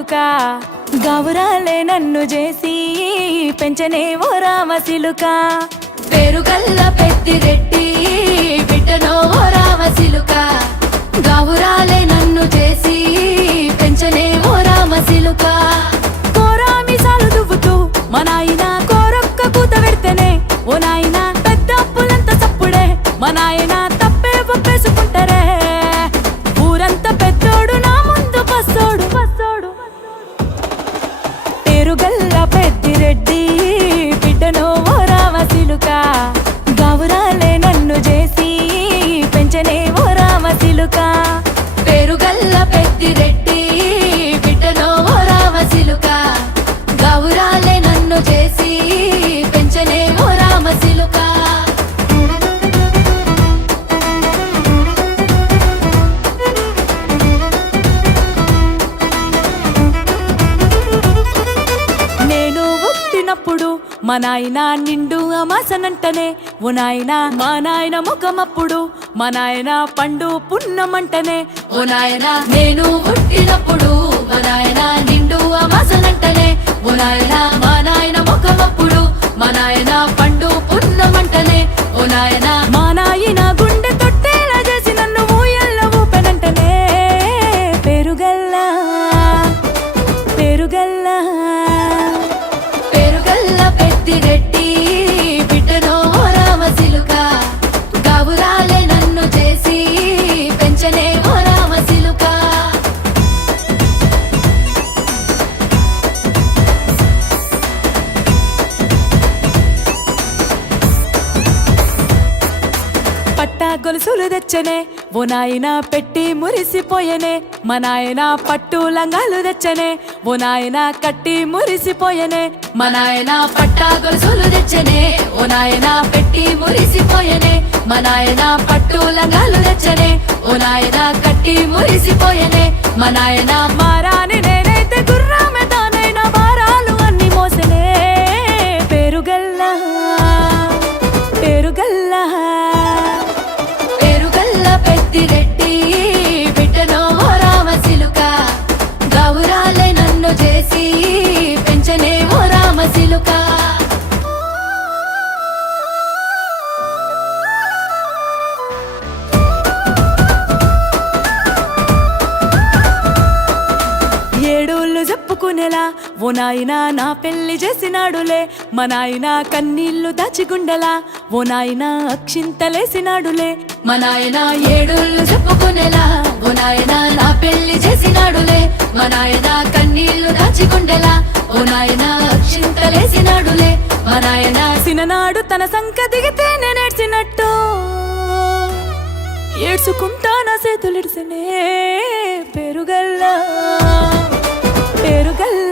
సిలుక గౌరాలే నన్ను చేసి పెంచనే ఓ రామ సిలుక పేరుగల్ల పెద్దిరెడ్డి బిడ్డనో ఓ రామ సిలుక గౌరాలే నన్ను చేసి పెంచనే ఓ రామ సిలుక కోరామి సాలు దువ్వుతూ మా నాయన కోరొక్క కూత పెడితేనే ఓ నాయన పెద్ద అప్పులంత సప్పుడే మా నాయన తప్పే ఒప్పేసుకుంటారే ఊరంతా పెద్దోడు నా ముందు బస్సోడు బస్సోడు పేరుగల్ల పెద్దిరెడ్డి బిడ్డనో ఓ రామ సిలుక గౌరాలే నన్ను చేసి పెంచనే ఓ రామ సిలుక పేరుగల్ల పెద్దిరెడ్డి బిడ్డనో ఓ రామ సిలుక గౌరాలే నన్ను చేసి పెంచనే ఓ రామ సిలుక నేను పుట్టినప్పుడు మా నాయన నిండు అమాసనంటనే ఓ నాయన మా నాయన ముఖమప్పుడు మా నాయన పండు పున్నమంటనే ఓ నాయన నేను పుట్టినప్పుడు మా నాయన నిండు అమాసనంటనే ఓ నాయన మా నాయన ముఖమప్పుడు మా నాయన పండు పున్నమంటనే ఓ నాయన మా నాయన గుండె తొట్టేలా చేసి నన్ను ఊయల్ల ఊపెనంటనే పేరుగల్లా పేరుగల్లా పేరుగల్ల పెద్దిరెడ్డి బిడ్డనో ఓ రామ సిలుక గౌరాలే నన్ను చేసి పెంచనే ఓ రామ సిలుక పట్టా గొలుసులు తెచ్చనే ఓ నాయన పెట్టి మురిసిపోయనే మా నాయన పట్టు లంగాలు తెచ్చనే ఓ నాయన కట్టి మురిసిపోయనే మా నాయన పట్టా గొలుసులు తెచ్చనే ఓ నాయన పెట్టి మురిసిపోయనే మా నాయన పట్టు లంగాలు తెచ్చనే ఓ నాయన కట్టి మురిసిపోయనే మా నాయన మారాని నేనైతే గుర్రామె తానైనా భారాలు అన్ని మోసనే పేరుగల్లా పేరుగల్లా పేరుగల్ల పెద్దిరెడ్డి బిడ్డనో ఓ రామ సిలుక గౌరాలే నన్ను చేసి పెంచనే ఓ రామ సిలుక ఏడోళ్ళు చెప్పుకునేలా ఓ నాయన నా పెళ్లి చేసినాడులే మా నాయన కన్నీళ్లు దాచిగుండెలా ఓ నాయన అక్షింతలేసినాడులే మా నాయన ఏడుళ్ళు చెప్పుకునేలా ఓ నాయన నా పెళ్లి చేసినాడులే మా నాయన కన్నీళ్లు దాచికుండేలా ఓ నాయన అక్షింతలేసినాడులే మా నాయన సిననాడు తన సంక దిగితే నేనేడ్చినట్టు ఏడ్చుకుంటా నా చేతులిడిసనే పేరుగల్లా పేరుగల్లా